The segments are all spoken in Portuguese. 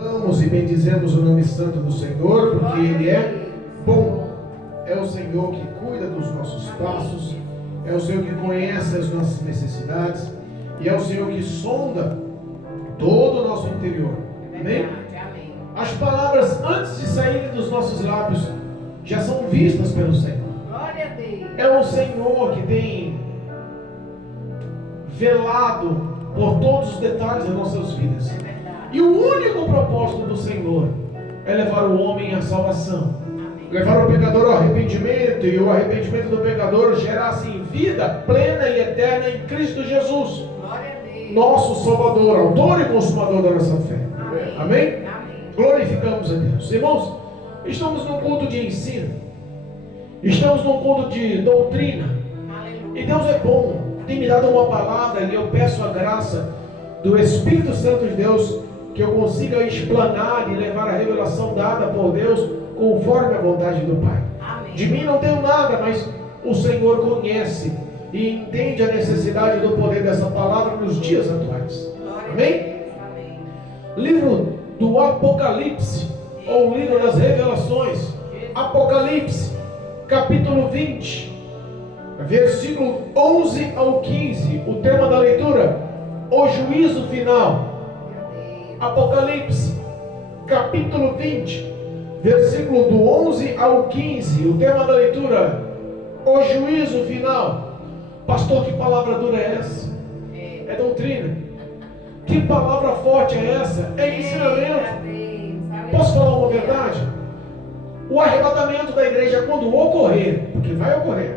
Amamos e bendizemos o nome santo do Senhor, porque Ele é bom. É o Senhor que cuida dos nossos passos, é o Senhor que conhece as nossas necessidades, e é o Senhor que sonda todo o nosso interior. Amém? As palavras, antes de saírem dos nossos lábios, já são vistas pelo Senhor. É o Senhor que tem velado por todos os detalhes das nossas vidas. E o único propósito do Senhor é levar o homem à salvação. Levar o pecador ao arrependimento, e o arrependimento do pecador gerar assim vida plena e eterna em Cristo Jesus, nosso Salvador, autor e consumador da nossa fé. Amém? Glorificamos a Deus. Irmãos, estamos num culto de ensino, estamos num culto de doutrina, e Deus é bom, tem me dado uma palavra, e eu peço a graça do Espírito Santo de Deus, que eu consiga explanar e levar a revelação dada por Deus conforme a vontade do Pai. Amém. De mim não tenho nada, mas o Senhor conhece e entende a necessidade do poder dessa palavra nos dias atuais. Amém? Amém. Livro do Apocalipse, ou livro das revelações, Apocalipse, capítulo 20, versículo 11 ao 15, o tema da leitura: o juízo final. Apocalipse, capítulo 20, versículo do 11 ao 15, o tema da leitura: o juízo final. Pastor, que palavra dura é essa? É doutrina. Que palavra forte é essa? É ensinamento. Posso falar uma verdade? O arrebatamento da igreja, quando ocorrer, porque vai ocorrer,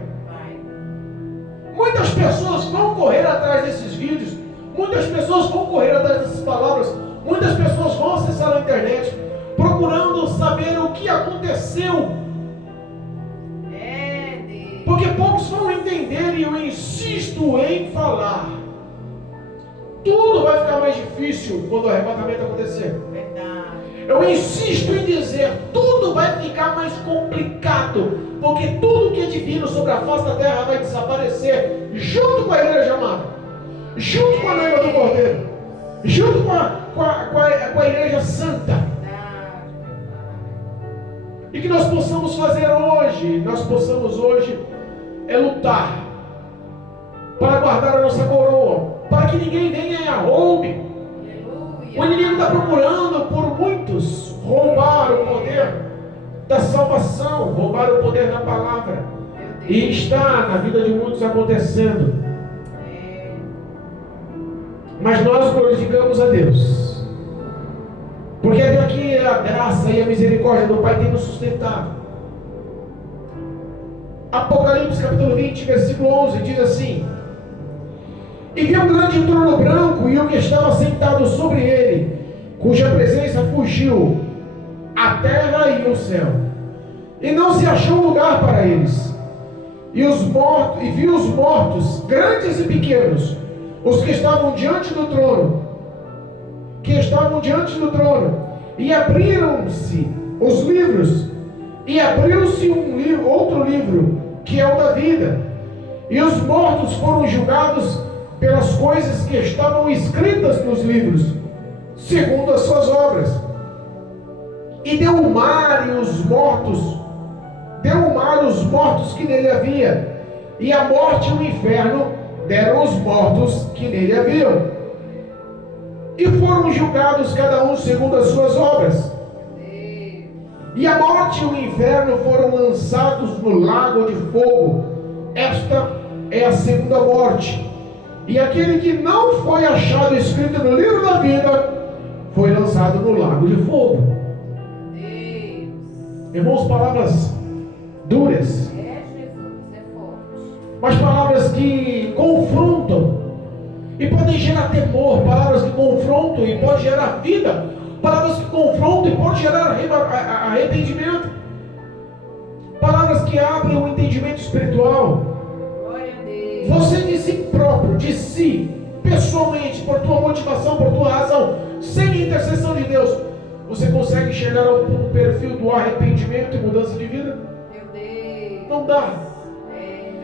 muitas pessoas vão correr atrás desses vídeos, muitas pessoas vão correr atrás dessas palavras, muitas pessoas vão acessar a internet procurando saber o que aconteceu, porque poucos vão entender, e eu insisto em falar: tudo vai ficar mais difícil quando o arrebatamento acontecer. Eu insisto em dizer, tudo vai ficar mais complicado, porque tudo que é divino sobre a face da terra vai desaparecer, junto com a igreja amada, junto com a noiva do Cordeiro, junto com a igreja santa. E que nós possamos fazer hoje, é lutar para guardar a nossa coroa, para que ninguém venha e a roube. O inimigo está procurando por muitos roubar o poder da salvação, roubar o poder da palavra, e está na vida de muitos acontecendo. Mas nós glorificamos a Deus, porque até aqui a graça e a misericórdia do Pai tem nos sustentado. Apocalipse capítulo 20, versículo 11 diz assim: e vi um grande trono branco, e o que estava sentado sobre ele, cuja presença fugiu a terra e o céu, e não se achou lugar para eles. E vi os mortos, grandes e pequenos, os que estavam diante do trono, e abriram-se os livros, e abriu-se outro livro, que é o da vida, e os mortos foram julgados pelas coisas que estavam escritas nos livros, segundo as suas obras. E deu o mar os mortos que nele havia, e a morte e o inferno deram os mortos que nele haviam, e foram julgados cada um segundo as suas obras. E a morte e o inferno foram lançados no lago de fogo. Esta é a segunda morte. E aquele que não foi achado escrito no livro da vida foi lançado no lago de fogo. Irmãos, palavras duras, mas palavras que confrontam e podem gerar temor, palavras que confrontam e podem gerar vida, palavras que confrontam e podem gerar arrependimento, palavras que abrem o entendimento espiritual. Você de si próprio, de si, pessoalmente, por tua motivação, por tua razão, sem a intercessão de Deus, você consegue chegar ao perfil do arrependimento e mudança de vida? Não dá.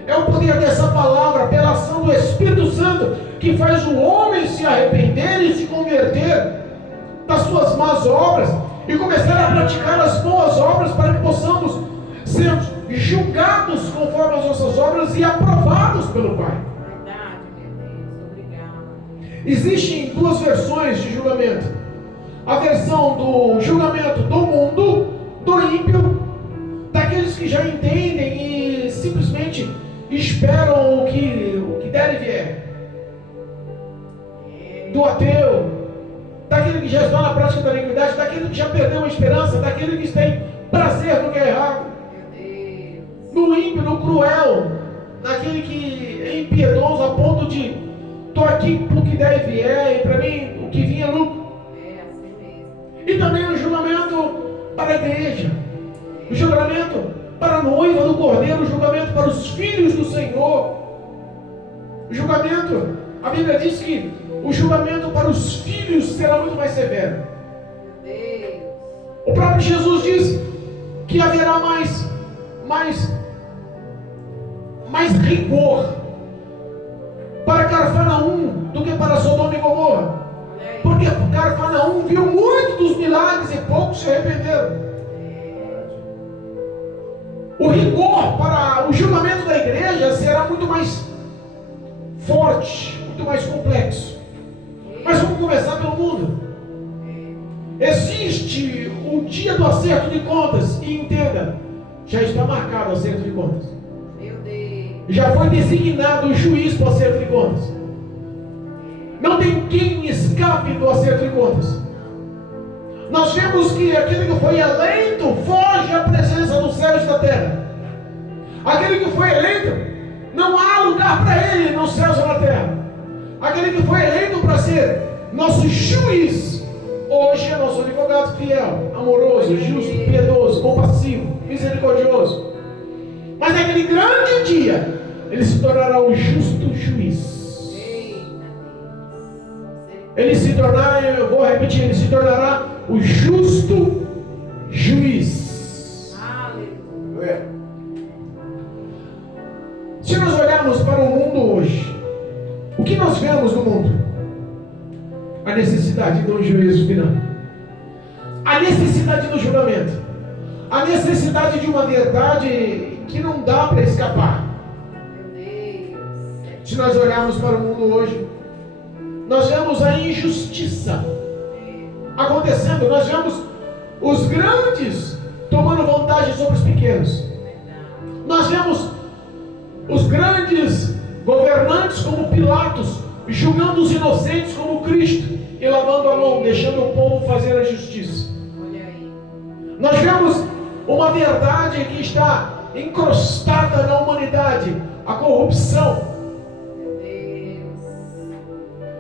É o poder dessa palavra, pela ação do Espírito Santo, que faz o homem se arrepender e se converter das suas más obras e começar a praticar as boas obras para que possamos ser julgados conforme as nossas obras e aprovados pelo Pai. Verdade, meu Deus. Obrigado. Existem duas versões de julgamento. A versão do julgamento do mundo, do ímpio, daqueles que já entendem e simplesmente esperam o que der e vier. Do ateu, daquele que já está na prática da iniquidade, daquele que já perdeu a esperança, daquele que tem prazer no que é errado. No ímpio, no cruel, naquele que é impiedoso a ponto de estou aqui para o que der e vier, e para mim o que vinha é lucro. Assim mesmo. E também o julgamento para a igreja, o julgamento para a noiva do Cordeiro, o julgamento para os filhos do Senhor. O julgamento, a Bíblia diz que o julgamento para os filhos será muito mais severo. O próprio Jesus diz que haverá mais rigor para Cafarnaum do que para Sodoma e Gomorra. Porque Cafarnaum viu muitos dos milagres e poucos se arrependeram. O rigor para o julgamento da igreja será muito mais forte, muito mais complexo. Mas vamos começar pelo mundo. Existe o dia do acerto de contas, e entenda, já está marcado o acerto de contas. Meu Deus. Já foi designado o juiz para o acerto de contas. Não tem quem escape do acerto de contas. Nós vemos que aquele que foi eleito foge à presença dos céus e da terra. Aquele que foi eleito, não há lugar para ele nos céus ou na terra. Aquele que foi eleito para ser nosso juiz, hoje é nosso advogado fiel, amoroso, justo, piedoso, compassivo, misericordioso. Mas naquele grande dia, ele se tornará o justo juiz. Ele se tornará, eu vou repetir, ele se tornará o justo juiz. Aleluia. Se nós olharmos para o mundo hoje, o que nós vemos no mundo? A necessidade de um juízo final, a necessidade do julgamento, a necessidade de uma verdade que não dá para escapar. Se nós olharmos para o mundo hoje, nós vemos a injustiça acontecendo, nós vemos os grandes tomando vantagem sobre os pequenos, nós vemos os grandes governantes como Pilatos julgando os inocentes como Cristo e lavando a mão, deixando o povo fazer a justiça. Nós vemos uma verdade que está encrustada na humanidade, a corrupção.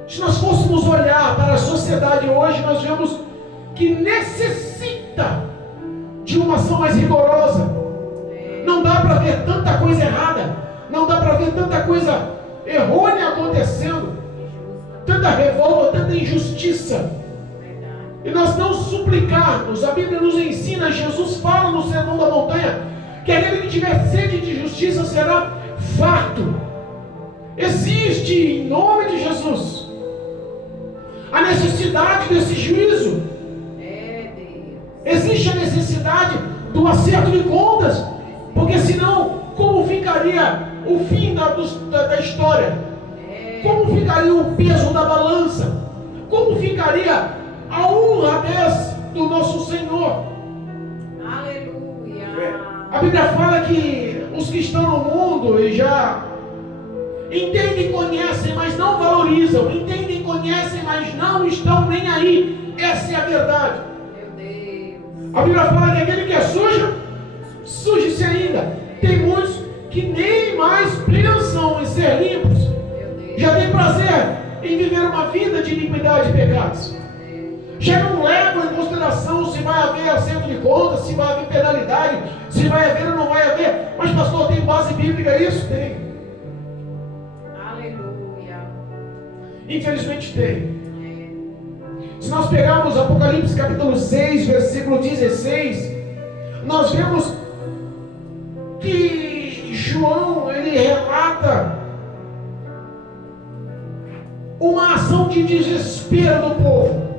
Se nós fôssemos olhar para a sociedade hoje, nós vemos que necessita de uma ação mais rigorosa. Não dá para ver tanta coisa errada, não dá para ver tanta coisa errônea acontecendo, tanta revolta, tanta injustiça. E nós não suplicarmos, a Bíblia nos ensina, Jesus fala no Sermão da Montanha, que aquele que tiver sede de justiça será farto. Existe, em nome de Jesus, a necessidade desse juízo. Existe a necessidade do acerto de contas, porque senão, como ficaria o fim da história? Como ficaria o peso da balança? Como ficaria a honra do nosso Senhor? Aleluia. A Bíblia fala que os que estão no mundo e já entendem, conhecem, mas não valorizam. Entendem, conhecem, mas não estão nem aí. Essa é a verdade. Meu Deus. A Bíblia fala que aquele que é sujo, suje-se ainda. Tem muitos que nem mais pensam em ser limpos. Já tem prazer em viver uma vida de iniquidade e pecados. Já não levam em consideração se vai haver acerto de contas, se vai haver penalidade, se vai haver ou não vai haver. Mas pastor, tem base bíblica isso? Tem. Aleluia. Infelizmente tem. Se nós pegarmos Apocalipse capítulo 6, versículo 16, nós vemos que João, ele relata uma ação de desespero do povo.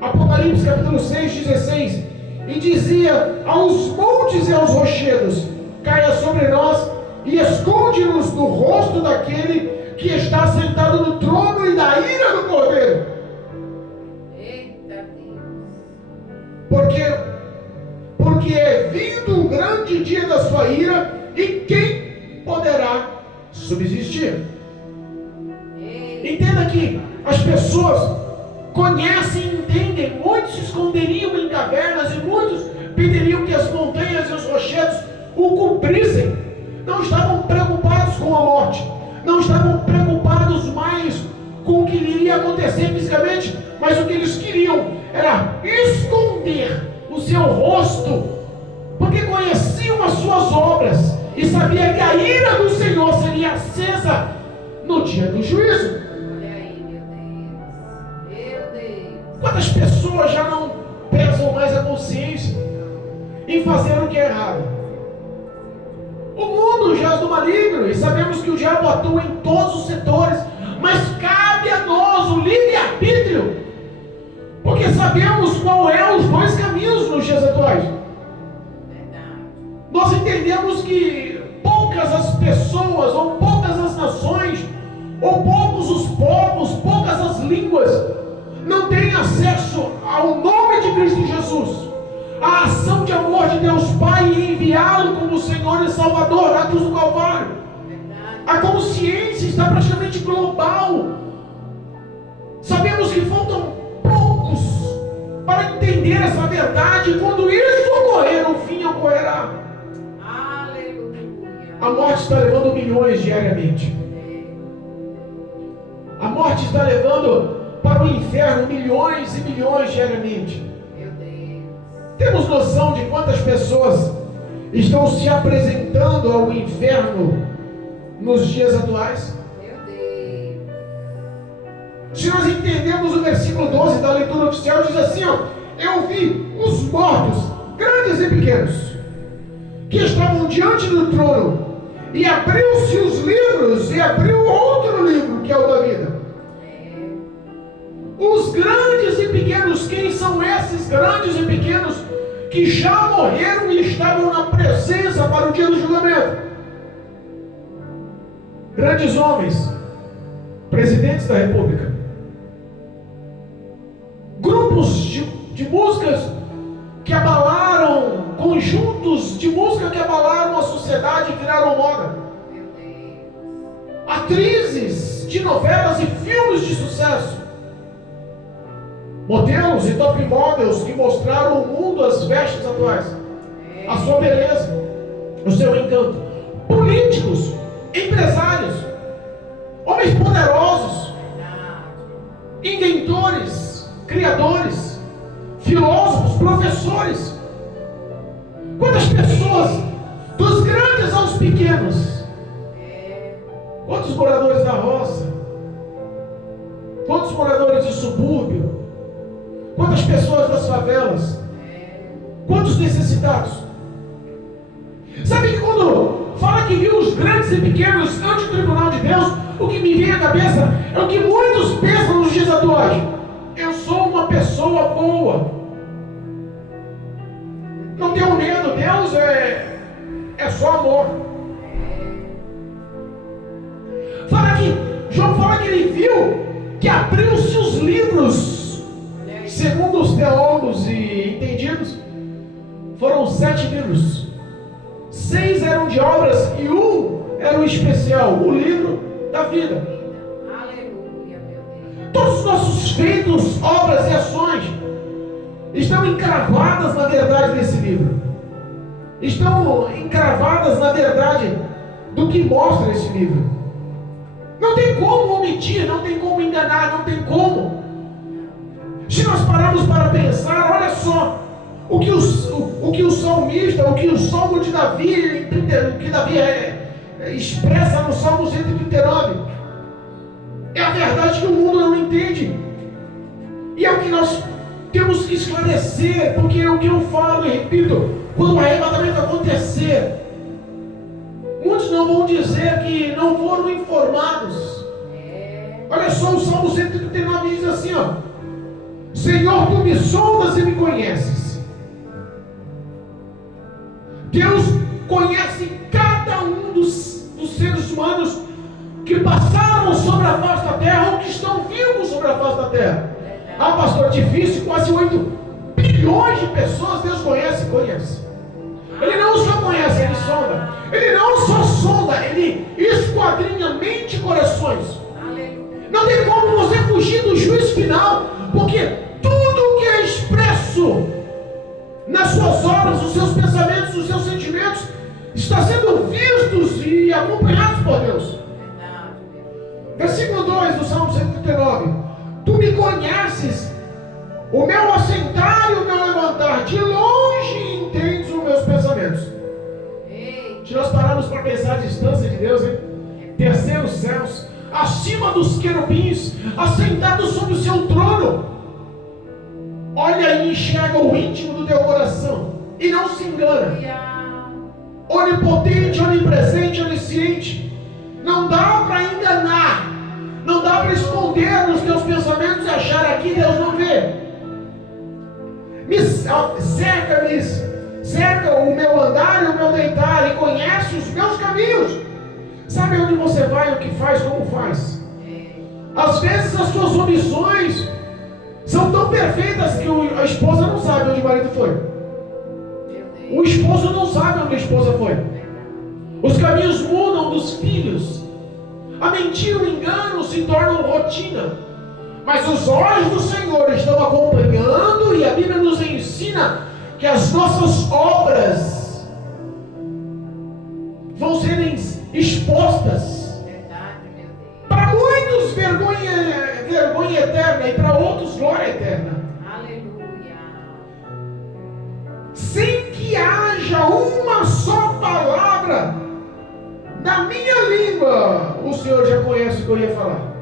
Apocalipse capítulo 6, 16. E dizia aos montes e aos rochedos: caia sobre nós e esconde-nos do rosto daquele que está sentado no trono e da ira do Cordeiro. Eita Deus. Porque é vindo o grande dia da sua ira, e quem poderá subsistir? Entenda que as pessoas conhecem e entendem, muitos se esconderiam em cavernas e muitos pediriam que as montanhas e os rochedos o cobrissem. Não estavam preocupados com a morte, não estavam preocupados mais com o que iria acontecer fisicamente, mas o que eles queriam era esconder o seu rosto, porque conheciam as suas obras e sabiam que a ira do Senhor seria acesa no dia do juízo. Olha aí, meu Deus. Meu Deus. Quantas pessoas já não pesam mais a consciência em fazer o que é errado? O mundo jaz do maligno e sabemos que o diabo atua em todos os setores, mas cabe a nós o livre-arbítrio, porque sabemos qual é os dois caminhos nos dias atuais. Verdade. Nós entendemos que poucas as pessoas, ou poucas as nações, ou poucos os povos, poucas as línguas não têm acesso ao nome de Cristo Jesus, a ação de amor de Deus Pai e enviá-lo como Senhor e Salvador na cruz do Calvário. Verdade. A consciência está praticamente global. Sabemos que faltam poucos para entender essa verdade, e quando isso ocorrer, o fim ocorrerá. Aleluia. A morte está levando milhões diariamente. A morte está levando para o inferno milhões e milhões diariamente. Meu Deus. Temos noção de quantas pessoas estão se apresentando ao inferno nos dias atuais? Meu Deus. Se nós entendemos o versículo 12 da leitura oficial, diz assim, ó: eu vi os mortos, grandes e pequenos, que estavam diante do trono, e abriu-se os livros, e abriu outro livro, que é o da vida. Os grandes e pequenos, quem são esses grandes e pequenos que já morreram e estavam na presença para o dia do julgamento? Grandes homens, presidentes da república, grupos de músicas que abalaram, conjuntos de música que abalaram a sociedade e viraram moda, Meu Deus. atrizes de novelas e filmes de sucesso, modelos e top models que mostraram ao mundo as vestes atuais, a sua beleza, o seu encanto, políticos, empresários, homens poderosos, inventores, criadores, filósofos, professores. Quantas pessoas, dos grandes aos pequenos, quantos moradores da roça, quantos moradores de subúrbio, quantas pessoas das favelas, quantos necessitados. Sabe que quando fala que viu os grandes e pequenos ante o tribunal de Deus, o que me vem à cabeça é o que muitos pensam nos dias atuais: eu sou uma pessoa boa, não tenho medo, Deus é só amor. João fala que ele viu que abriu-se os livros. Segundo os teólogos e entendidos, foram 7 livros. 6 eram de obras e 1 era o especial, o livro da vida. Aleluia, meu Deus. Todos os nossos feitos, obras e ações estão encravadas na verdade desse livro. Estão encravadas na verdade do que mostra esse livro. Não tem como omitir, não tem como enganar, não tem como. Se nós pararmos para pensar, olha só o que o salmista, o que o salmo de Davi, o que Davi expressa no Salmo 139, é a verdade que o mundo não entende, e é o que nós temos que esclarecer, porque é o que eu falo e repito: quando o arrebatamento acontecer, muitos não vão dizer que não foram informados. Olha só, o Salmo 139 diz assim, ó: Senhor, tu me sondas e me conheces. Deus conhece cada um dos seres humanos que passaram sobre a face da terra ou que estão vivos sobre a face da terra. Ah, pastor, difícil, quase 8 bilhões de pessoas Deus conhece. Ele não só conhece, ele sonda. Ele não só sonda, ele esquadrinha mente e corações. Não tem como você fugir do juízo final, porque tudo que é expresso nas suas obras, nos seus pensamentos, nos seus sentimentos, está sendo vistos e acompanhados por Deus. Versículo 2 do Salmo 139. Tu me conheces, o meu assentar e o meu levantar, de longe entendes os meus pensamentos. Se nós pararmos para pensar a distância de Deus, hein? Terceiros céus, acima dos querubins, assentado sobre o seu trono, olha e enxerga o íntimo do teu coração e não se engana. Onipotente, onipresente, onisciente. Não dá para enganar, não dá para esconder nos teus pensamentos e achar aqui Deus não vê. Cerca o meu andar e o meu deitar, e conhece os meus caminhos. Sabe onde você vai, o que faz, como faz. Às vezes as suas omissões são tão perfeitas que a esposa não sabe onde o marido foi. O esposo não sabe onde a esposa foi. Os caminhos mudam dos filhos. A mentira, o engano se tornam rotina. Mas os olhos do Senhor estão acompanhando, e a Bíblia nos ensina que as nossas obras vão serem expostas. Para muitos vergonha eterna, e para outros glória eterna. Aleluia. Sem que haja uma só palavra na minha língua, o Senhor já conhece o que eu ia falar.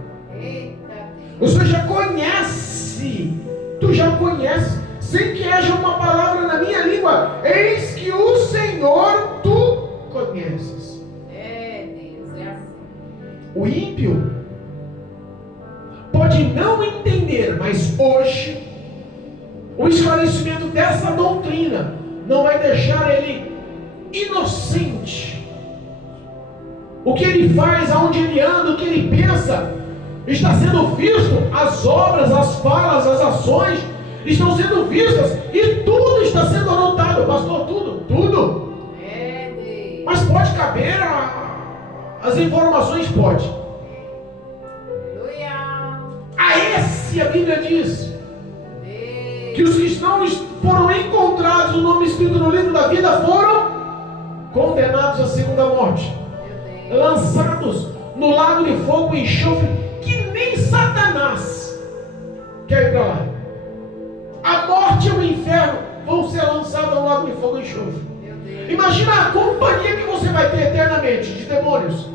O Senhor já conhece, tu já conheces, sem que haja uma palavra na minha língua, eis que o Senhor tu conheces. Deus, é assim. O ímpio pode não entender, mas hoje o esclarecimento dessa doutrina não vai deixar ele inocente. O que ele faz, aonde ele anda, o que ele pensa, está sendo visto. As obras, as falas, as ações estão sendo vistas, e tudo está sendo anotado. Pastor, tudo. Mas pode caber as informações? Pode. A esse a Bíblia diz que os que não foram encontrados o nome escrito no livro da vida foram condenados à segunda morte, lançados no lago de fogo e enxofre, que nem Satanás quer ir para lá. A morte e o inferno vão ser lançados no lago de fogo e enxofre. Imagina a companhia que você vai ter eternamente de demônios.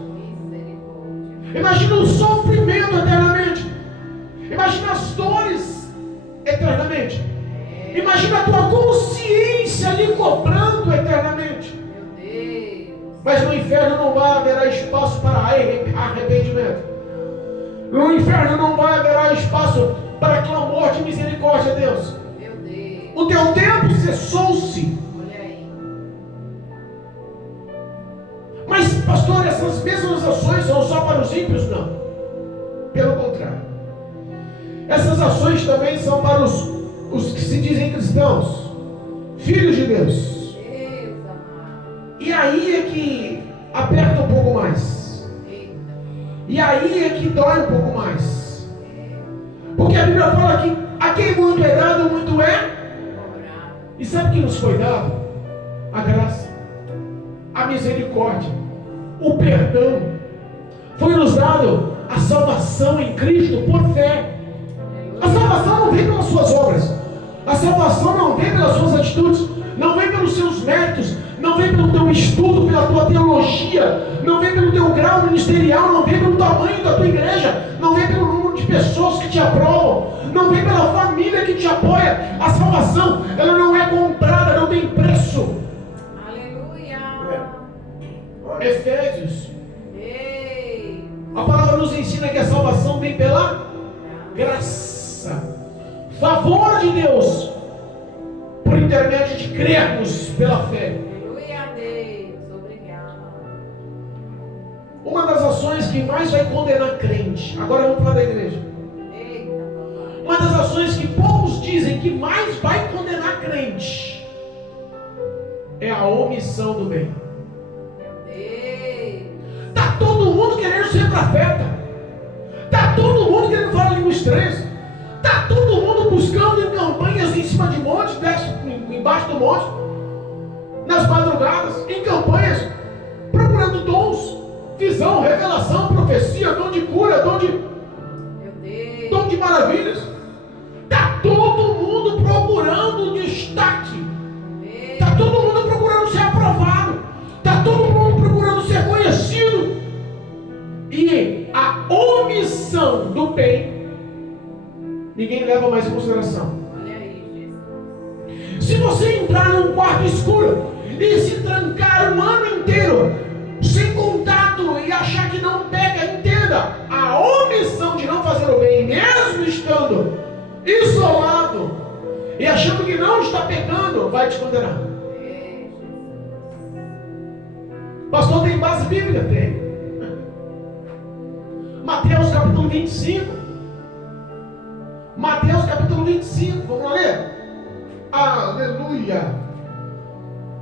Imagina o sofrimento eternamente. Imagina as dores eternamente. Imagina a tua consciência ali cobrando eternamente. Mas no inferno não vai haver espaço para arrependimento. No inferno não vai haver espaço para clamor de misericórdia, Deus. O teu tempo cessou-se. Mas, pastor, essas mesmas ações são só para os ímpios? Não. Pelo contrário. Essas ações também são para os que se dizem cristãos, filhos de Deus. E aí é que aperta um pouco mais. E aí é que dói um pouco mais. Porque a Bíblia fala que a quem muito é dado, muito é. E sabe o que nos foi dado? A graça, a misericórdia, o perdão. Foi nos dado a salvação em Cristo por fé. A salvação não vem pelas suas obras. A salvação não vem pelas suas atitudes. Não vem pelos seus méritos. Não vem pelo teu estudo, pela tua teologia. Não vem pelo teu grau ministerial. Não vem pelo tamanho da tua igreja. Não vem pelo número de pessoas que te aprovam. Não vem pela família que te apoia. A salvação, ela não é comprada, não tem preço. Aleluia. Efésios. A palavra nos ensina que a salvação vem pela graça. favor de Deus por intermédio de crermos pela fé. Aleluia a Deus. Obrigado. Uma das ações que mais vai condenar crente, agora vamos falar da igreja. Eita, papai. Uma das ações que poucos dizem que mais vai condenar crente é a omissão do bem. Meu Deus. Está todo mundo querendo ser profeta. Está todo mundo querendo falar língua estranha. Está todo mundo buscando em campanhas em cima de montes, embaixo do monte, nas madrugadas, em campanhas, procurando dons, visão, revelação, profecia, dom de cura, Meu Deus. dom de maravilhas. Está todo mundo procurando destaque. Está todo mundo procurando ser aprovado. Está todo mundo procurando ser conhecido. E a omissão do bem, ninguém leva mais em consideração. Olha aí, Jesus. Se você entrar num quarto escuro e se trancar um ano inteiro, sem contato, e achar que não pega, entenda, a omissão de não fazer o bem, mesmo estando isolado e achando que não está pecando, vai te condenar. É, Jesus. Pastor, tem base bíblica? Tem. Mateus capítulo 25. Mateus capítulo 25, vamos lá ler? Aleluia.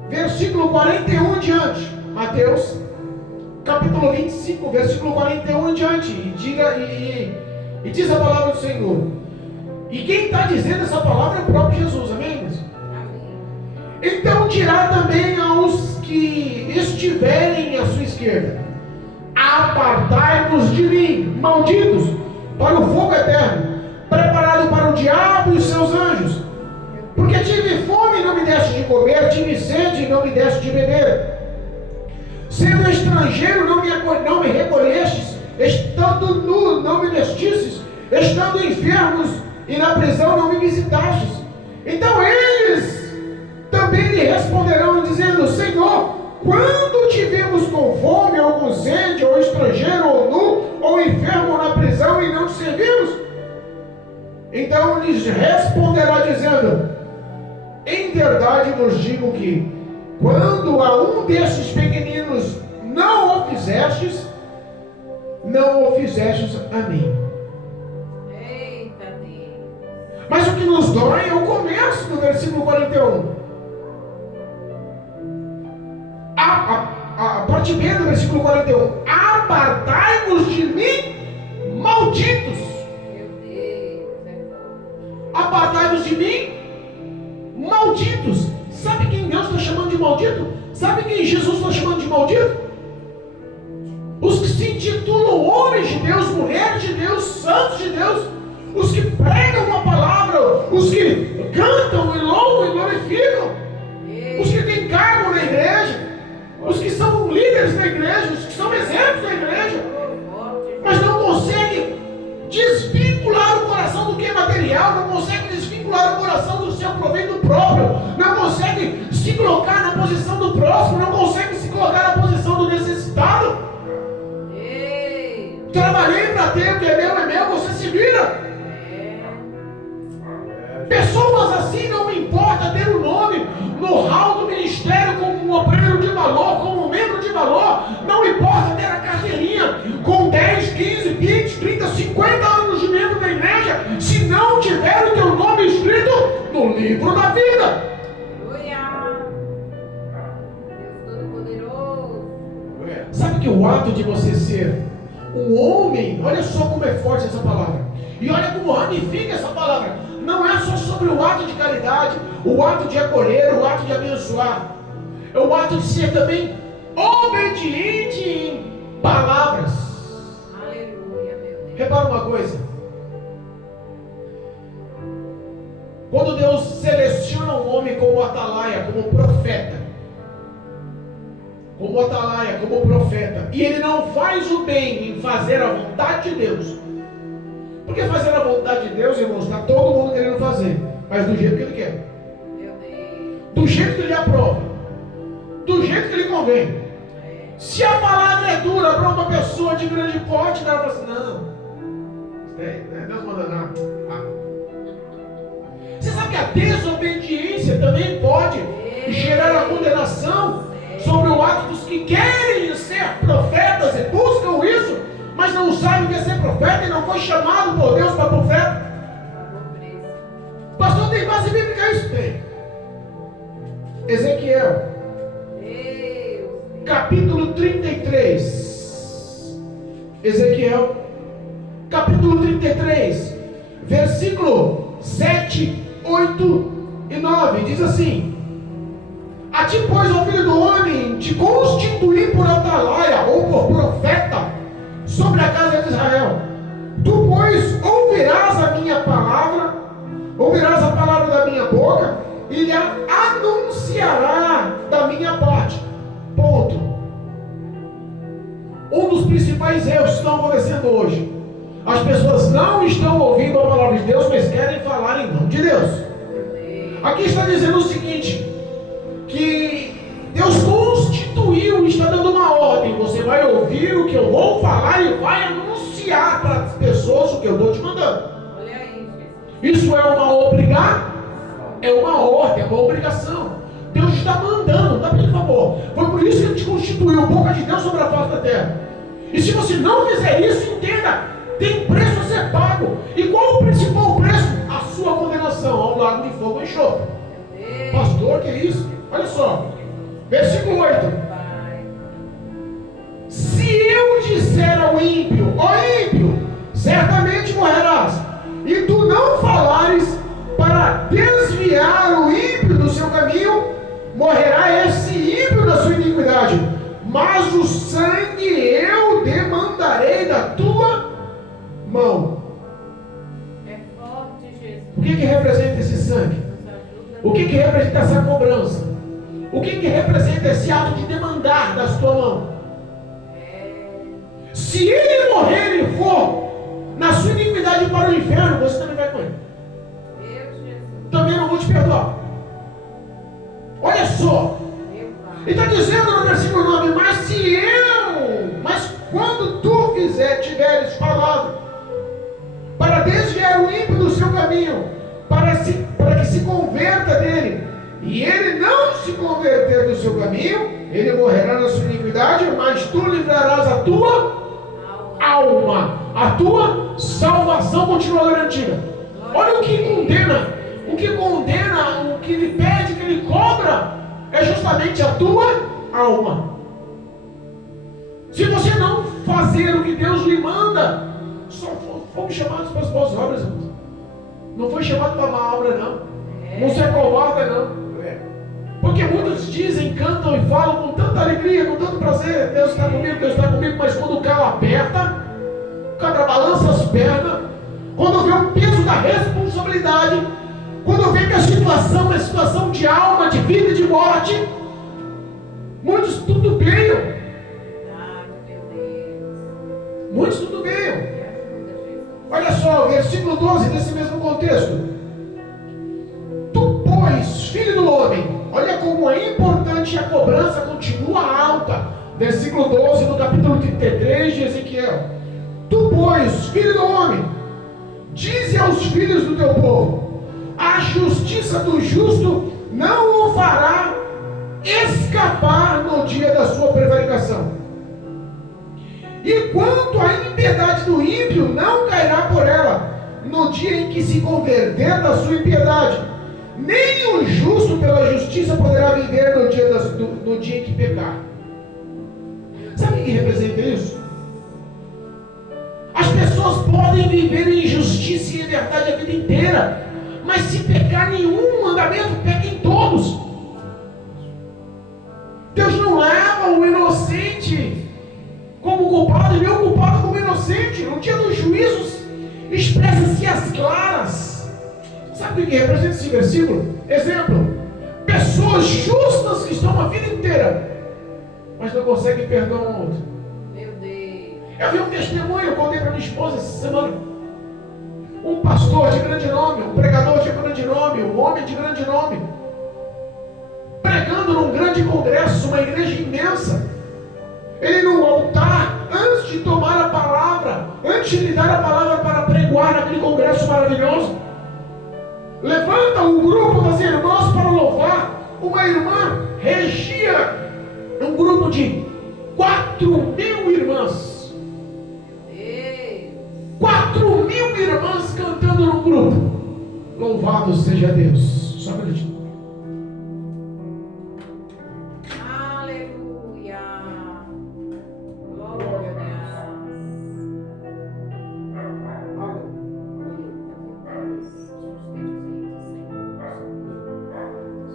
Versículo 41 em diante. Mateus capítulo 25, versículo 41 em diante. E diz a palavra do Senhor. E quem está dizendo essa palavra é o próprio Jesus, amém? Irmãos? Amém. Então dirá também aos que estiverem à sua esquerda: apartai-vos de mim, malditos, para o fogo eterno, preparado para o diabo e os seus anjos. Porque tive fome e não me deste de comer, tive sede e não me deste de beber. Sendo estrangeiro, não me recolhestes, estando nu, não me vestistes, estando enfermos e na prisão não me visitastes. Então eles também lhe responderão, dizendo: Senhor, quando te vimos com fome, ou com sede, ou estrangeiro, ou nu, ou enfermo, ou na prisão, e não te servimos? Então lhes responderá, dizendo: em verdade vos digo que, quando a um desses pequeninos não o fizestes, não o fizestes a mim. Eita, Deus. Mas o que nos dói é o começo do versículo 41. A parte B do versículo 41. Apartai-vos de mim, malditos. Meu Deus. Apartai-vos de mim, malditos. Sabe quem Deus está chamando de maldito? Sabe quem Jesus está chamando de maldito? Os que se intitulam homens de Deus, mulheres de Deus, santos de Deus, os que pregam a palavra, os que cantam e louvam e glorificam, os que têm cargo na igreja, os que são líderes da igreja, os que são exemplos da igreja, mas não conseguem desvincular o coração do que é material, não conseguem desvincular o coração do seu proveito próprio, não conseguem se colocar na posição do próximo, não conseguem se colocar na posição do necessitado. Trabalhei para ter, o que é meu, você se vira. Pessoas assim, não me importa ter o nome no hall do ministério como um obreiro de valor, como um membro de valor, não importa ter a carteirinha com 10, 15, 20, 30, 50 anos de membro da igreja, se não tiver o teu nome escrito no livro da vida. Aleluia. Deus Todo-Poderoso. Sabe que o ato de você ser um homem, olha só como é forte essa palavra, e olha como ramifica essa palavra, não é só sobre o ato de caridade, o ato de acolher, o ato de abençoar, é o ato de ser também obediente em palavras. Aleluia, meu Deus. Repara uma coisa, quando Deus seleciona um homem como atalaia, como profeta, como profeta, e ele não faz o bem em fazer a vontade de Deus, porque fazer a vontade de Deus, irmãos, está todo mundo querendo fazer, mas do jeito que ele quer, Meu Deus. do jeito que ele aprova, do jeito que ele convém. Se a palavra é dura para uma pessoa de grande porte, ela fala assim: não, Deus manda nada. sabe que a desobediência também pode gerar a condenação sobre o ato dos que querem ser profetas e buscam isso, mas não sabem o que é ser profeta e não foi chamado por Deus para profeta. Pastor, tem base bíblica isso? Tem. Ezequiel, capítulo 33. Ezequiel, capítulo 33, versículo 7, 8 e 9, diz assim: a ti, pois, ó filho do homem, te constituí por atalaia ou por profeta sobre a casa de Israel. Tu, pois, ouvirás a minha palavra, ouvirás a palavra da minha boca e lhe anunciará da minha parte. Ponto. Um dos principais erros que estão acontecendo hoje: as pessoas não estão ouvindo a palavra de Deus, mas querem falar em nome de Deus. Aqui está dizendo o seguinte, que Deus constituiu, está dando uma ordem: você vai ouvir o que eu vou falar e vai anunciar para as pessoas o que eu estou te mandando. Isso é uma obrigação, é uma ordem, é uma obrigação. Deus está mandando, está pedindo favor. Foi por isso que Ele te constituiu, boca de Deus sobre a face da terra. E se você não fizer isso, entenda, tem preço a ser pago. E qual o principal preço? A sua condenação ao lago de fogo e enxofre. Pastor, que é isso? Olha só, versículo 8: se eu disser ao ímpio, ó ímpio, certamente morrerás, e tu não falares para desviar o ímpio do seu caminho, morrerá esse ímpio da sua iniquidade, mas o sangue eu demandarei da tua mão. É forte, Jesus. O que representa esse sangue? O que representa essa cobrança? O que representa esse ato de demandar da sua mão? Se ele morrer e for na sua iniquidade para o inferno, você também vai com ele. Também não vou te perdoar. Olha só, ele está dizendo no versículo 9: mas quando tu tiveres falado para desviar o ímpio do seu caminho, para que se converta dele, e ele não se converter do seu caminho, ele morrerá na sua iniquidade, mas tu livrarás a tua alma, a tua salvação continua garantida. Olha o que condena, o que lhe pede, que lhe cobra, é justamente a tua alma. Se você não fazer o que Deus lhe manda, só fomos chamados para as boas obras, irmãos. Não foi chamado para má obra, não. Não se acovarda, não. Porque muitos dizem, cantam e falam com tanta alegria, com tanto prazer: Deus está comigo, mas quando o calo aperta, o cara balança as pernas, quando vê o peso da responsabilidade, quando vê que a situação é uma situação de alma, de vida e de morte, muitos titubeiam. Muitos titubeiam. Olha só, versículo 12 desse mesmo contexto: tu, pois, filho do homem, olha como é importante, e a cobrança continua alta. Versículo 12 do capítulo 33 de Ezequiel: tu, pois, filho do homem, dize aos filhos do teu povo: a justiça do justo não o fará escapar no dia da sua prevaricação, e quanto à impiedade do ímpio, não cairá por ela no dia em que se converter da sua impiedade. Nem o justo pela justiça poderá viver no dia em que pecar. Sabe o que representa isso? As pessoas podem viver em justiça e em verdade a vida inteira, mas se pecar nenhum mandamento, pequem todos. Deus não leva o inocente como culpado e nem o culpado como inocente. No dia dos juízos, expressa-se às claras. Sabe o que representa esse versículo? Exemplo: pessoas justas que estão a vida inteira, mas não conseguem perdoar um outro. Meu Deus. Eu vi um testemunho, eu contei para minha esposa essa semana. Um pastor de grande nome, um pregador de grande nome, um homem de grande nome, pregando num grande congresso, uma igreja imensa. Ele no altar, antes de tomar a palavra, antes de lhe dar a palavra para pregoar naquele congresso maravilhoso, Levanta um grupo das irmãs para louvar. Uma irmã regia um grupo de 4.000 irmãs. 4.000 irmãs cantando no grupo. Louvado seja Deus. Só um minutinho. Aleluia. Glória a Deus.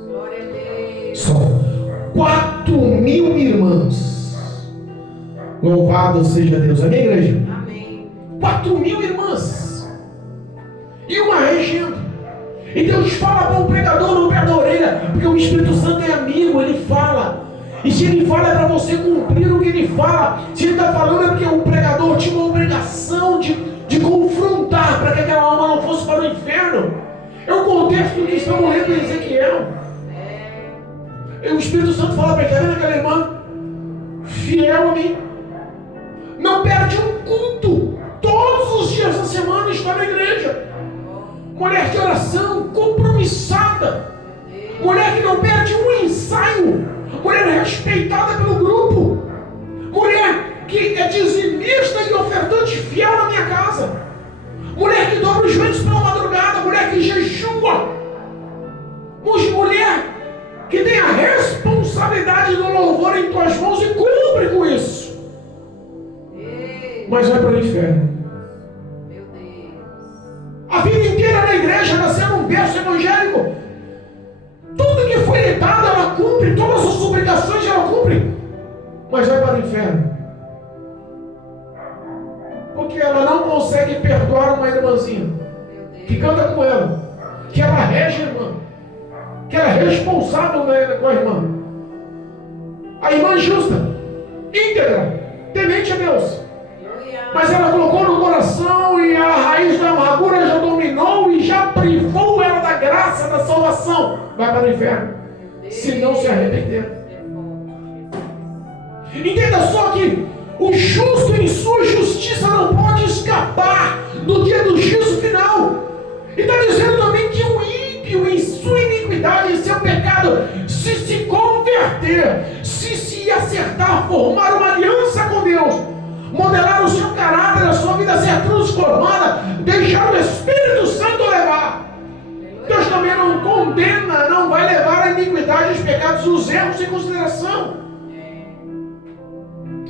Glória a Deus. Só 4.000 irmãs. Louvado seja Deus. Amém, igreja? Amém. 4.000 irmãs. E uma regendo. E Deus fala para o pregador, não perde a orelha, porque o Espírito Santo é amigo, ele fala. E se ele fala é para você cumprir o que ele fala. Se ele está falando é porque o pregador tinha uma obrigação de confrontar para que aquela alma não fosse para o inferno. É o contexto do que estamos lendo em Ezequiel. E o Espírito Santo fala para ele, está vendo aquela irmã fiel a mim? Não perde um culto. Todos os dias da semana está na igreja. Mulher de oração, compromissada. Mulher que não perde um ensaio. Mulher respeitada pelo grupo. Mulher que é dizimista e ofertante fiel na minha casa. Mulher que dobra os joelhos pela madrugada. Mulher que jejua. Mulher que tem a responsabilidade do louvor em tuas mãos e cumpre com isso. Mas vai para o inferno. A vida inteira na igreja, nascendo um berço evangélico. Tudo que foi lhe dado, ela cumpre. Todas as obrigações ela cumpre. Mas vai para o inferno. Porque ela não consegue perdoar uma irmãzinha que canta com ela, que ela rege a irmã, que ela é responsável com a irmã. A irmã justa, íntegra, temente a Deus. Mas ela colocou no coração e a raiz da amargura já dominou e já privou ela da graça, da salvação. Vai para o inferno, se não se arrepender. Entenda só que o justo em sua justiça não pode escapar do dia do juízo final. E está dizendo também que o ímpio em sua iniquidade, em seu pecado, se converter, se acertar, formar uma aliança com Deus, modelar o seu caráter, a sua vida ser transformada, deixar o Espírito Santo levar. Deus também não condena, não vai levar a iniquidade, os pecados, os erros em consideração.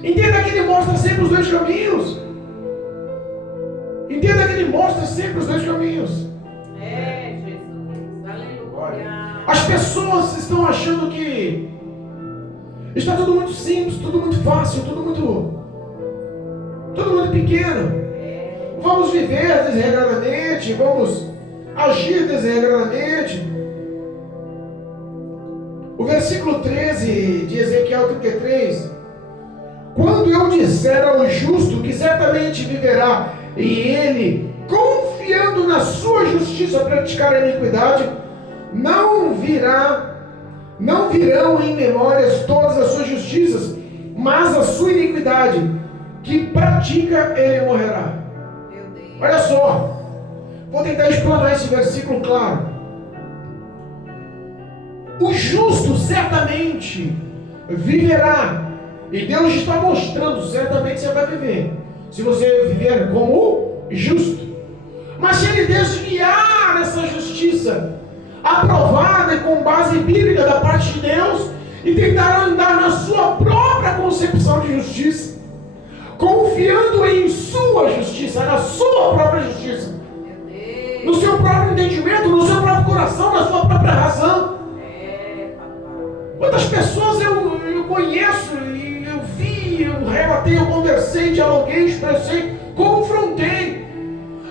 Entenda que Ele mostra sempre os dois caminhos. Entenda que Ele mostra sempre os dois caminhos. Jesus. Aleluia. As pessoas estão achando que está tudo muito simples, tudo muito fácil, tudo muito pequeno. Vamos viver desregradamente, vamos agir desregradamente. O versículo 13 de Ezequiel 33: quando eu disser ao justo que certamente viverá, e ele, confiando na sua justiça, praticar a iniquidade, não virão em memórias todas as suas justiças, mas a sua iniquidade que pratica, ele morrerá. Olha só, vou tentar explanar esse versículo claro. O justo certamente viverá, e Deus está mostrando, certamente você vai viver, se você viver como justo. Mas se ele desviar essa justiça aprovada e com base bíblica da parte de Deus, e tentar andar na sua própria concepção de justiça, confiando em sua justiça, na sua própria justiça, no seu próprio entendimento, no seu próprio coração, na sua própria razão. Quantas pessoas eu conheço, e eu vi, eu relatei, eu conversei, dialoguei, expressei, confrontei.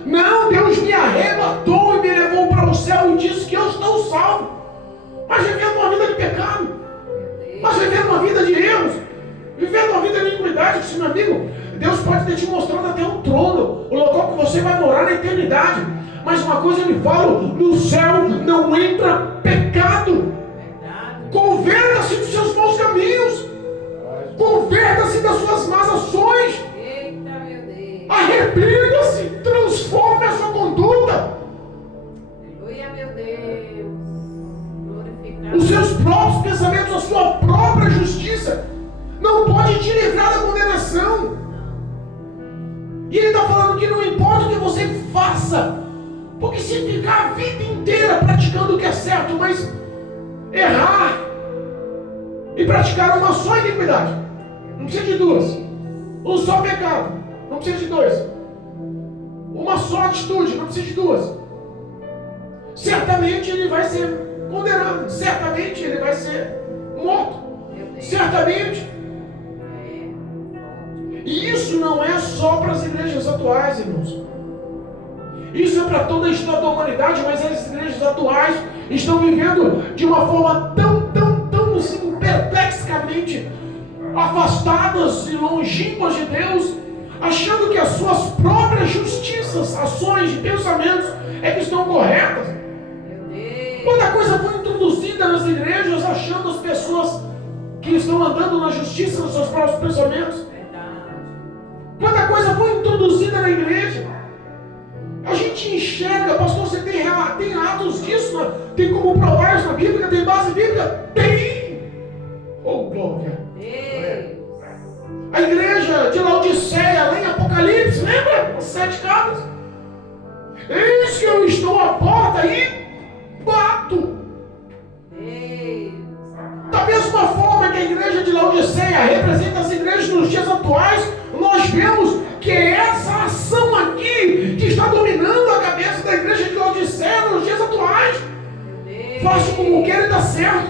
Não, Deus me arrebatou e me levou para o céu e disse que eu estou salvo, mas vivendo uma vida de pecado, mas vivendo uma vida de erros, vivendo uma vida de iniquidade. Que, meu amigo, Deus pode ter te mostrado até um trono, o local que você vai morar na eternidade, mas uma coisa eu lhe falo: no céu não entra pecado. Converta-se dos seus maus caminhos, converta-se das suas más ações, arrependa-se, transforme a sua conduta. próprios pensamentos, a sua própria justiça, não pode te livrar da condenação. E ele está falando que não importa o que você faça, porque se ficar a vida inteira praticando o que é certo, mas errar e praticar uma só iniquidade, não precisa de duas, um só pecado, não precisa de dois, uma só atitude, não precisa de duas, certamente ele vai ser condenado, certamente ele vai ser morto, certamente. E isso não é só para as igrejas atuais, irmãos. Isso é para toda a história da humanidade, mas as igrejas atuais estão vivendo de uma forma tão assim, perplexamente afastadas e longínquas de Deus, achando que as suas próprias justiças, ações e pensamentos é que estão corretas. Quanta coisa foi introduzida nas igrejas, achando as pessoas que estão andando na justiça nos seus próprios pensamentos. Quanta coisa foi introduzida na igreja. A gente enxerga, pastor, você tem relatos disso, né? Tem como provar isso na Bíblia? Tem base bíblica? Tem! Oh, glória! A igreja de Laodiceia, lá em Apocalipse, lembra? As 7 casas. Eis que eu estou à porta e bato. Da mesma forma que a igreja de Laodiceia representa as igrejas nos dias atuais, nós vemos que é essa ação aqui que está dominando a cabeça da igreja de Laodiceia nos dias atuais. Faço como quero e dá certo.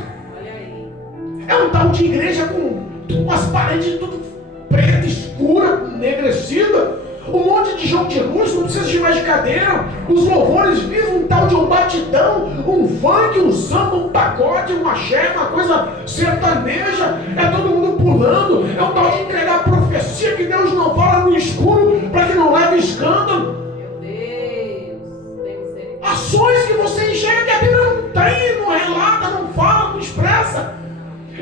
É um tal de igreja com umas paredes tudo preta, escura, enegrecida, um monte de jogo de luz, não precisa de mais de cadeira, os louvores vivam um tal de um batidão, um funk, um samba, um pagode, um axé, uma coisa sertaneja, é todo mundo pulando, é um tal de entregar profecia que Deus não fala no escuro para que não leve escândalo. Ações que você enxerga que a Bíblia não tem, não relata, não fala, não expressa.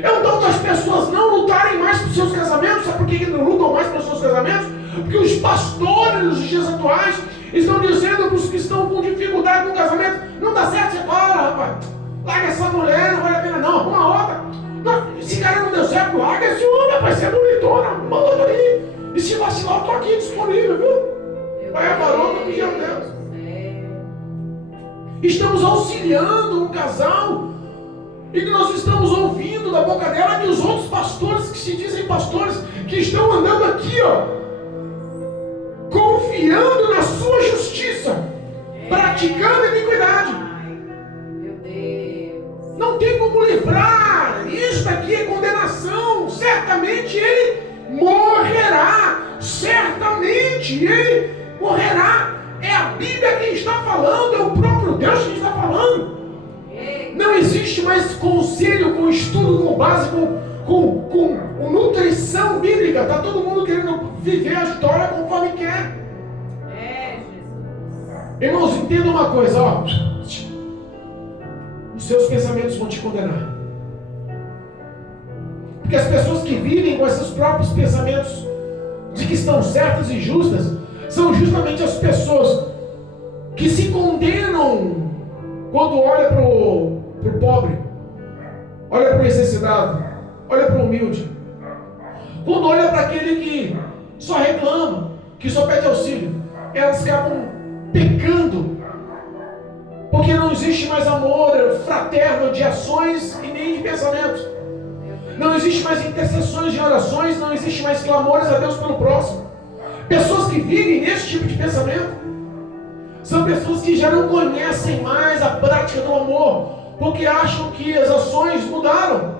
É um tal das pessoas não lutarem mais pelos seus casamentos. Sabe por que não lutam mais pelos seus casamentos? Porque os pastores nos dias atuais estão dizendo para os que estão com dificuldade no casamento: não dá certo, separa, rapaz. Larga essa mulher, não vale a pena não, arruma outra. Não, esse cara não deu certo, larga esse homem, rapaz, você é bonitona, manda aí. E se vacilar, eu estou aqui disponível, viu? Vai a varona, pedir a Deus. Estamos auxiliando um casal e que nós estamos ouvindo da boca dela que os outros pastores que se dizem pastores, que estão andando aqui, ó, confiando na sua justiça, praticando iniquidade. Meu Deus. Não tem como livrar. Isto aqui é condenação. Certamente ele morrerá. Certamente ele morrerá. É a Bíblia quem está falando, é o próprio Deus quem está falando. Não existe mais conselho, com estudo, com base, com nutrição bíblica. Está todo mundo querendo viver a história conforme quer. Jesus. Irmãos, entenda uma coisa, ó. Os seus pensamentos vão te condenar. Porque as pessoas que vivem com esses próprios pensamentos de que estão certas e justas são justamente as pessoas que se condenam quando olha para o pobre, olha para o necessitado, olha para o humilde, quando olha para aquele que só reclama, que só pede auxílio, elas acabam pecando, porque não existe mais amor fraterno de ações e nem de pensamentos, não existe mais intercessões de orações, não existe mais clamores a Deus pelo próximo. Pessoas que vivem nesse tipo de pensamento são pessoas que já não conhecem mais a prática do amor, porque acham que as ações mudaram,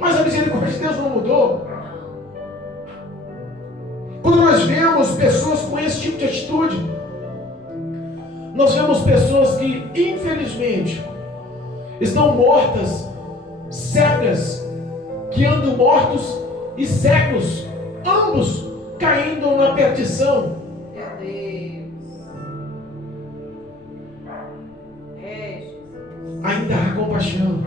mas a misericórdia de Deus não mudou. Quando nós vemos pessoas com esse tipo de atitude, nós vemos pessoas que infelizmente estão mortas, cegas, que andam mortos e cegos, ambos caindo na perdição. Meu Deus. Ainda há compaixão,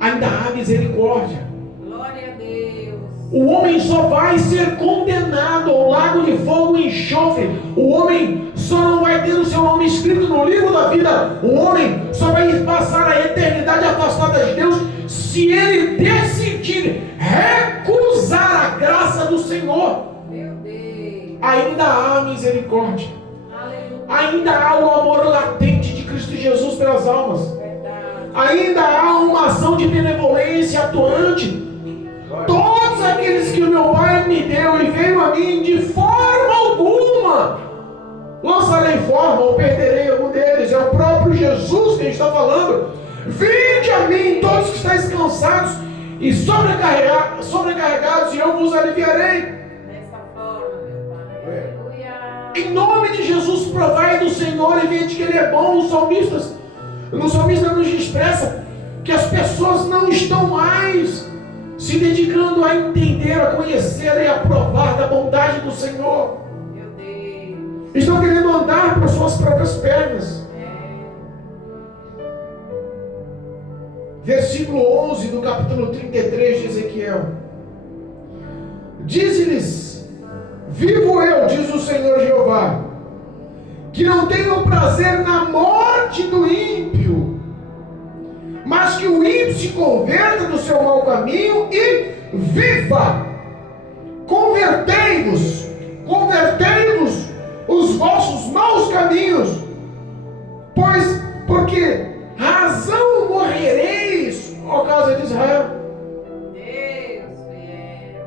ainda há misericórdia. Glória a Deus. O homem só vai ser condenado ao lago de fogo e enxofre. O homem só só não vai ter o seu nome escrito no livro da vida. O homem só vai passar a eternidade afastado de Deus se ele decidir recusar a graça do Senhor. Meu Deus. Ainda há misericórdia. Aleluia. Ainda há o amor latente de Cristo Jesus pelas almas. Verdade. Ainda há uma ação de benevolência atuante. Todos aqueles que o meu Pai me deu e veio a mim, de forma alguma lançarei fora ou perderei algum deles. É o próprio Jesus que está falando. Vinde a mim todos que estáis cansados e sobrecarregados, e eu vos aliviarei. Dessa forma, meu Pai. Aleluia. Em nome de Jesus, provai do Senhor e vede que Ele é bom. No salmista nos expressa que as pessoas não estão mais se dedicando a entender, a conhecer e a provar da bondade do Senhor. Meu Deus. Estão querendo andar por suas próprias pernas. Versículo 11 do capítulo 33 de Ezequiel. Diz-lhes: vivo eu, diz o Senhor Jeová, que não tenho prazer na morte do ímpio, mas que o ímpio se converta do seu mau caminho e viva. Convertei-vos os vossos maus caminhos, porque razão morrereis, ó casa de Israel. Deus fiel.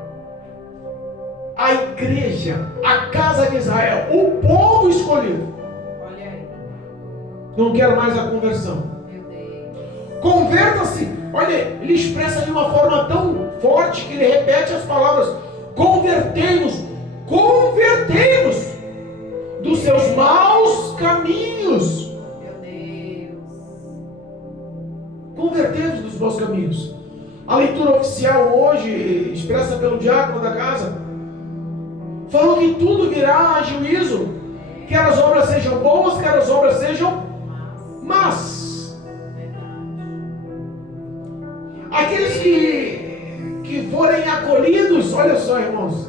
A igreja, a casa de Israel, o povo escolhido, Olha aí. não quer mais a conversão. Meu Deus. Converta-se. Olha, ele expressa de uma forma tão forte que ele repete as palavras: convertei-vos dos seus maus caminhos. Meu Deus. Convertei-vos dos maus caminhos. A leitura oficial hoje, expressa pelo diácono da casa, falou que tudo virá a juízo, quer as obras sejam boas, quer as obras sejam más. Aqueles que forem acolhidos, olha só, irmãos,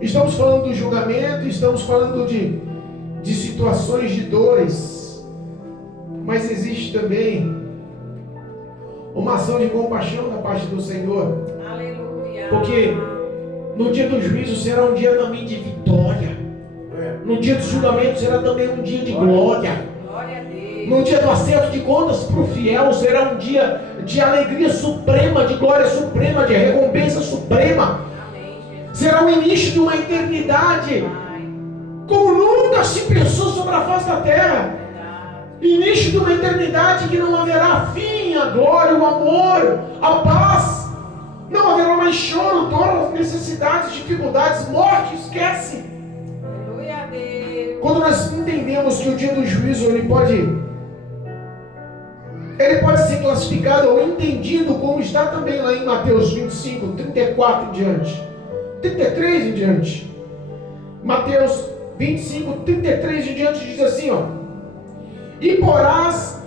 estamos falando do julgamento, estamos falando de situações de dores, mas existe também uma ação de compaixão da parte do Senhor. Aleluia. Porque no dia do juízo será um dia também de vitória. No dia do julgamento será também um dia de glória. Glória a Deus. No dia do acerto de contas para o fiel será um dia de alegria suprema, de glória suprema, de recompensa suprema. Amém, Jesus. Será o início de uma eternidade Pai. como nunca se pensou sobre a face da terra. Verdade. Início de uma eternidade que não haverá fim, a glória, o amor, a paz. Não haverá mais choro, dor, necessidades, dificuldades, morte, esquece. Aleluia a Deus. Quando nós entendemos que o dia do juízo ele pode ser classificado ou entendido como está também lá em Mateus 25, 34 em diante, 33 em diante. Mateus 25, 33 em diante diz assim, ó: e porás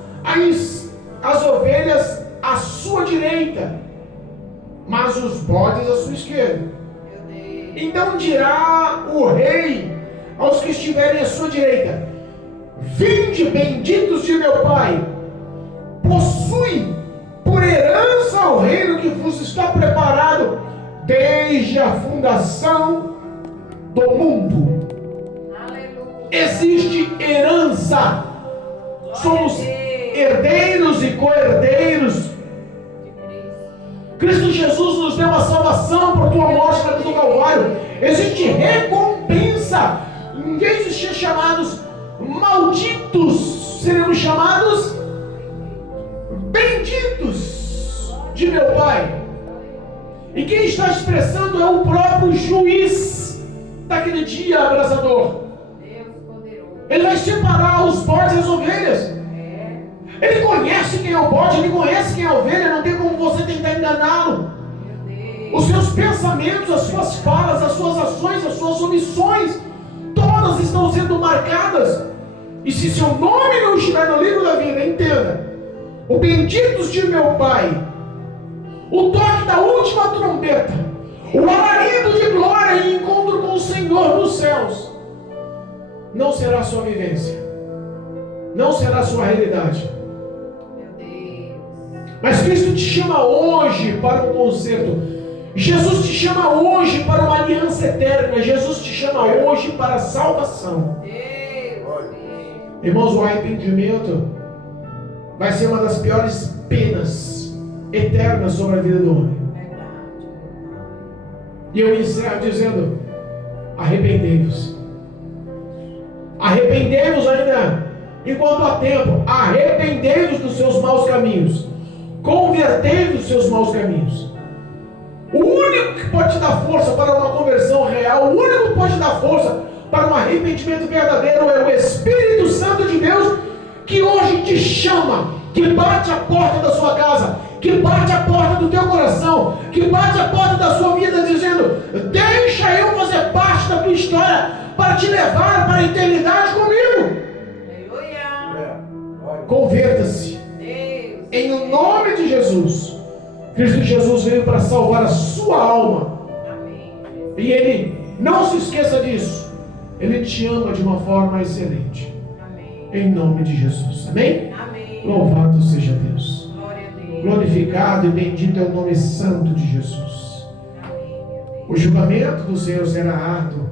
as ovelhas à sua direita, mas os bodes à sua esquerda. Meu Deus. Então dirá o rei aos que estiverem à sua direita: vinde, benditos de meu Pai, possui por herança o reino que vos está preparado desde a fundação do mundo. Aleluia. Existe herança. Somos herdeiros e co-herdeiros. Cristo Jesus nos deu a salvação por tua morte na cruz do Calvário. Existe recompensa. Ninguém existia chamados malditos, seremos chamados benditos de meu Pai. E quem está expressando é o próprio juiz daquele dia abrasador. Deus poderoso. Ele vai separar os bodes das ovelhas. Ele conhece quem é o bode, ele conhece quem é a ovelha, não tem como você tentar enganá-lo. Os seus pensamentos, as suas falas, as suas ações, as suas omissões, todas estão sendo marcadas. E se seu nome não estiver no livro da vida, entenda: o benditos de meu Pai, o toque da última trombeta, o alarido de glória e encontro com o Senhor nos céus, não será a sua vivência, não será a sua realidade. Meu Deus. Mas Cristo te chama hoje para um conserto. Jesus te chama hoje para uma aliança eterna. Jesus te chama hoje para a salvação. Irmãos, o arrependimento vai ser uma das piores penas eternas sobre a vida do homem. E eu encerro dizendo: arrependei-vos. Arrependei-vos ainda enquanto há tempo. Arrependei-vos dos seus maus caminhos. Convertei-vos dos seus maus caminhos. O único que pode te dar força para uma conversão real, o único que pode te dar força para um arrependimento verdadeiro é o Espírito Santo de Deus, que hoje te chama, que bate a porta da sua casa, que bate a porta do teu coração, que bate a porta da sua vida, dizendo: deixa eu fazer parte da tua história para te levar para a eternidade comigo. Converta-se em o nome de Jesus. Cristo Jesus veio para salvar a sua alma. E Ele, não se esqueça disso, Ele te ama de uma forma excelente. Em nome de Jesus. Amém? Louvado seja Deus. Glorificado e bendito é o nome santo de Jesus. O julgamento do Senhor será árduo,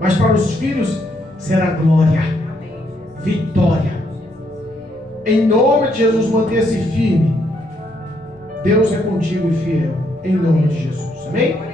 mas para os filhos será glória, vitória. Em nome de Jesus, mantenha-se firme. Deus é contigo e fiel. Em nome de Jesus. Amém?